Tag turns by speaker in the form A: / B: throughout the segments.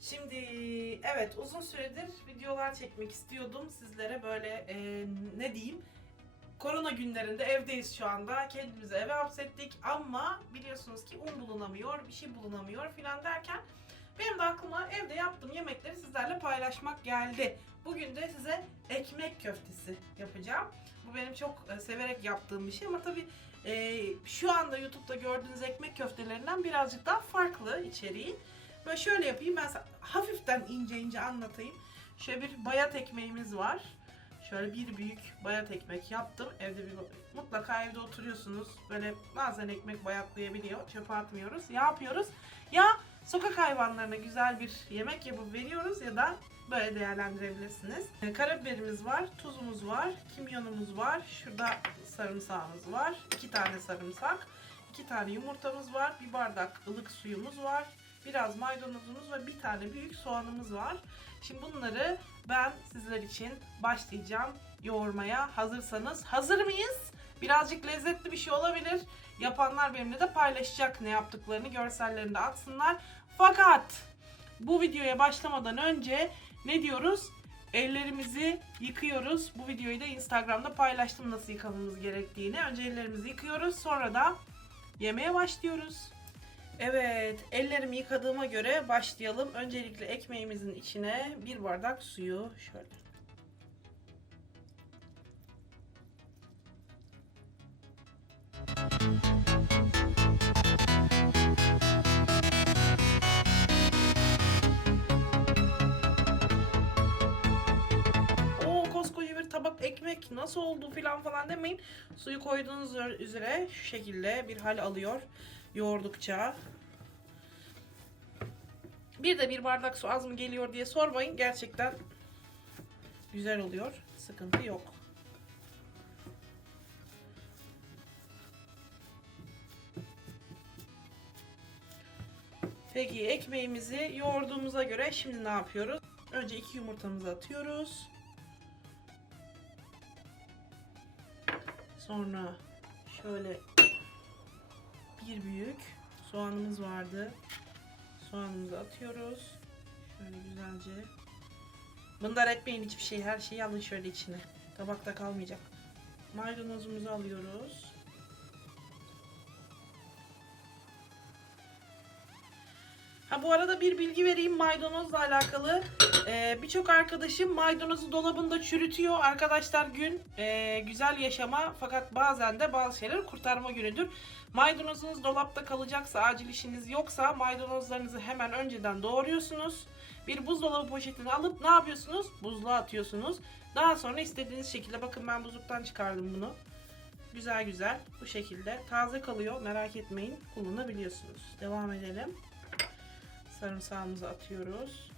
A: Şimdi evet uzun süredir videolar çekmek istiyordum sizlere. Böyle e, ne diyeyim? Korona günlerinde evdeyiz şu anda. Kendimizi eve hapsettik ama biliyorsunuz ki un bulunamıyor bir şey bulunamıyor filan derken benim de aklıma evde yaptığım yemekleri sizlerle paylaşmak geldi. Bugün de size ekmek köftesi yapacağım. Bu benim çok e, severek yaptığım bir şey ama tabii e, şu anda YouTube'da gördüğünüz ekmek köftelerinden birazcık daha farklı içeriği. Böyle şöyle yapayım ben hafiften ince ince anlatayım. Şöyle bir bayat ekmeğimiz var. Şöyle bir büyük bayat ekmek yaptım. Evde bir mutlaka evde oturuyorsunuz. Böyle bazen ekmek bayatlayabiliyor. Çöpe atmıyoruz. Ya yapıyoruz? Ya sokak hayvanlarına güzel bir yemek yapıp veriyoruz ya da böyle değerlendirebilirsiniz. Ee, Karabiberimiz var, tuzumuz var, kimyonumuz var. Şurada sarımsağımız var. iki tane sarımsak. iki tane yumurtamız var. Bir bardak ılık suyumuz var. Biraz maydanozumuz ve bir tane büyük soğanımız var. Şimdi bunları ben sizler için başlayacağım yoğurmaya. Hazırsanız hazır mıyız? Birazcık lezzetli bir şey olabilir. Yapanlar benimle de paylaşacak ne yaptıklarını, görsellerini de atsınlar. Fakat bu videoya başlamadan önce ne diyoruz? Ellerimizi yıkıyoruz. Bu videoyu da Instagram'da paylaştım nasıl yıkamamız gerektiğini. Önce ellerimizi yıkıyoruz. Sonra da yemeğe başlıyoruz. Evet, ellerimi yıkadığıma göre başlayalım. Öncelikle ekmeğimizin içine bir bardak suyu şöyle. Ekmek nasıl oldu filan falan demeyin. Suyu koyduğunuz üzere şu şekilde bir hal alıyor yoğurdukça. Bir de bir bardak su az mı geliyor diye sormayın. Gerçekten güzel oluyor. Sıkıntı yok. Peki ekmeğimizi yoğurduğumuza göre şimdi ne yapıyoruz? Önce iki yumurtamızı atıyoruz. Sonra şöyle bir büyük soğanımız vardı. Soğanımızı atıyoruz. Şöyle güzelce. Bundar etmeyin hiçbir şey. Her şeyi alın şöyle içine. Tabakta kalmayacak. Maydanozumuzu alıyoruz. Ha bu arada bir bilgi vereyim maydanozla alakalı. Ee, Birçok arkadaşım maydanozu dolabında çürütüyor. Arkadaşlar gün e, güzel yaşama fakat bazen de bazı şeyleri kurtarma günüdür. Maydanozunuz dolapta kalacaksa, acil işiniz yoksa maydanozlarınızı hemen önceden doğruyorsunuz. Bir buzdolabı poşetini alıp ne yapıyorsunuz? Buzluğa atıyorsunuz. Daha sonra istediğiniz şekilde bakın ben buzluktan çıkardım bunu. Güzel güzel bu şekilde taze kalıyor merak etmeyin kullanabiliyorsunuz. Devam edelim. Sarımsağımızı atıyoruz.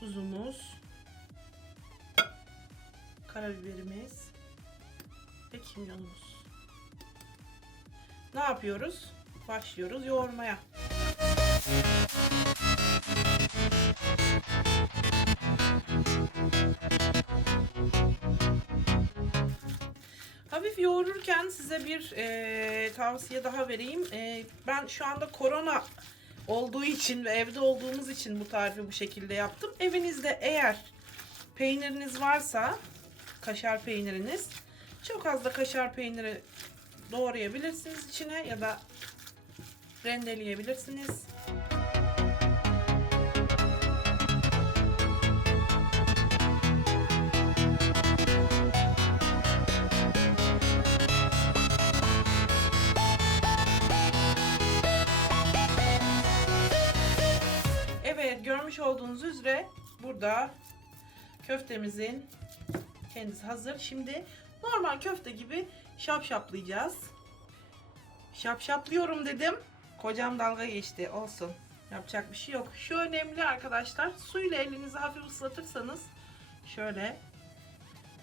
A: Tuzumuz. Karabiberimiz. Ve kimyonumuz. Ne yapıyoruz? Başlıyoruz yoğurmaya. Hafif yoğururken size bir e, tavsiye daha vereyim. E, ben şu anda korona olduğu için ve evde olduğumuz için bu tarifi bu şekilde yaptım. Evinizde eğer peyniriniz varsa, kaşar peyniriniz, çok az da kaşar peyniri doğrayabilirsiniz içine ya da rendeleyebilirsiniz. Evet görmüş olduğunuz üzere burada köftemizin kendisi hazır. Şimdi normal köfte gibi şapşaplayacağız. Şapşaplıyorum dedim. Kocam dalga geçti. Olsun. Yapacak bir şey yok. Şu önemli arkadaşlar. Suyla elinizi hafif ıslatırsanız şöyle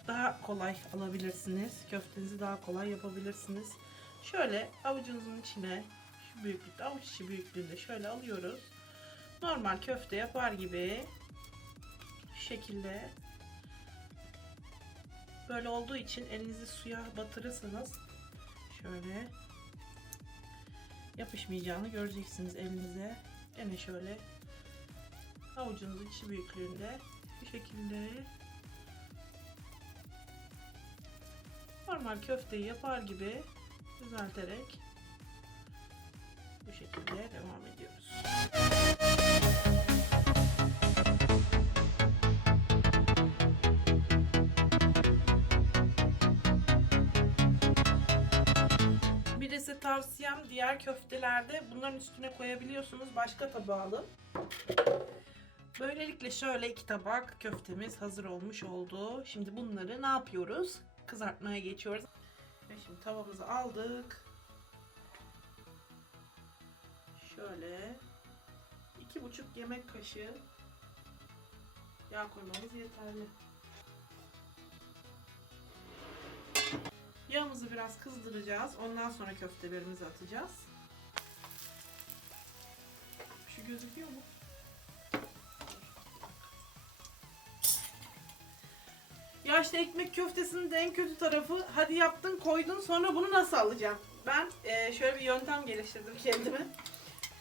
A: daha kolay alabilirsiniz. Köftenizi daha kolay yapabilirsiniz. Şöyle avucunuzun içine şu büyüklükte avuç içi büyüklüğünde şöyle alıyoruz. Normal köfte yapar gibi şu şekilde. Böyle olduğu için elinizi suya batırırsanız şöyle. Yapışmayacağını göreceksiniz elinize. Yine şöyle avucunuzun içi büyüklüğünde bir şekilde. Normal köfteyi yapar gibi düzelterek tavsiyem diğer köftelerde bunların üstüne koyabiliyorsunuz. Başka tabağa alın. Böylelikle şöyle iki tabak köftemiz hazır olmuş oldu. Şimdi bunları ne yapıyoruz? Kızartmaya geçiyoruz. Ve şimdi tavamızı aldık. Şöyle iki buçuk yemek kaşığı yağ koymamız yeterli. Yağımızı biraz kızdıracağız. Ondan sonra köftelerimizi atacağız. Şu gözüküyor mu? Ya işte ekmek köftesinin de en kötü tarafı hadi yaptın koydun sonra bunu nasıl alacağım? Ben eee, şöyle bir yöntem geliştirdim kendime.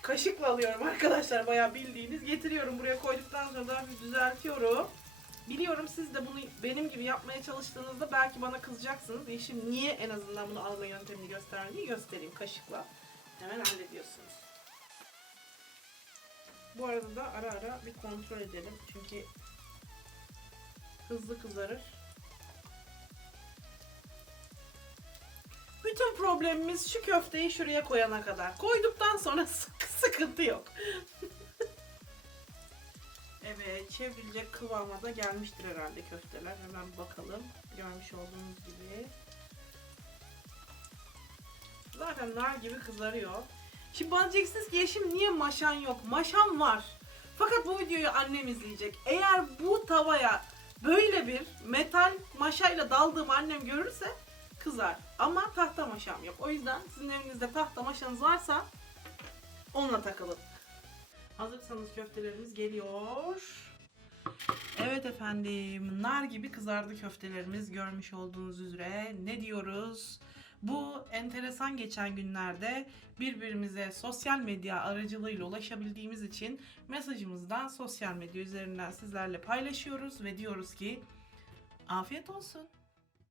A: Kaşıkla alıyorum arkadaşlar bayağı bildiğiniz. Getiriyorum buraya koyduktan sonra da bir düzeltiyorum. Biliyorum siz de bunu benim gibi yapmaya çalıştığınızda belki bana kızacaksınız. Yeşim niye en azından bunu alma yöntemini gösterdiğini göstereyim kaşıkla. Hemen hallediyorsunuz. Bu arada da ara ara bir kontrol edelim. Çünkü hızlı kızarır. Bütün problemimiz şu köfteyi şuraya koyana kadar. Koyduktan sonra sık- sıkıntı yok. Evet, çevrilecek kıvama da gelmiştir herhalde köfteler. Hemen bakalım. Görmüş olduğunuz gibi. Zaten nar gibi kızarıyor. Şimdi bana diyeceksiniz ki Yeşim niye maşan yok? Maşam var. Fakat bu videoyu annem izleyecek. Eğer bu tavaya böyle bir metal maşayla daldığım annem görürse kızar. Ama tahta maşam yok. O yüzden sizin evinizde tahta maşanız varsa onunla takılın. Hazırsanız köftelerimiz geliyor. Evet efendim, nar gibi kızardı köftelerimiz görmüş olduğunuz üzere. Ne diyoruz? Bu enteresan geçen günlerde birbirimize sosyal medya aracılığıyla ulaşabildiğimiz için mesajımızdan sosyal medya üzerinden sizlerle paylaşıyoruz ve diyoruz ki afiyet olsun.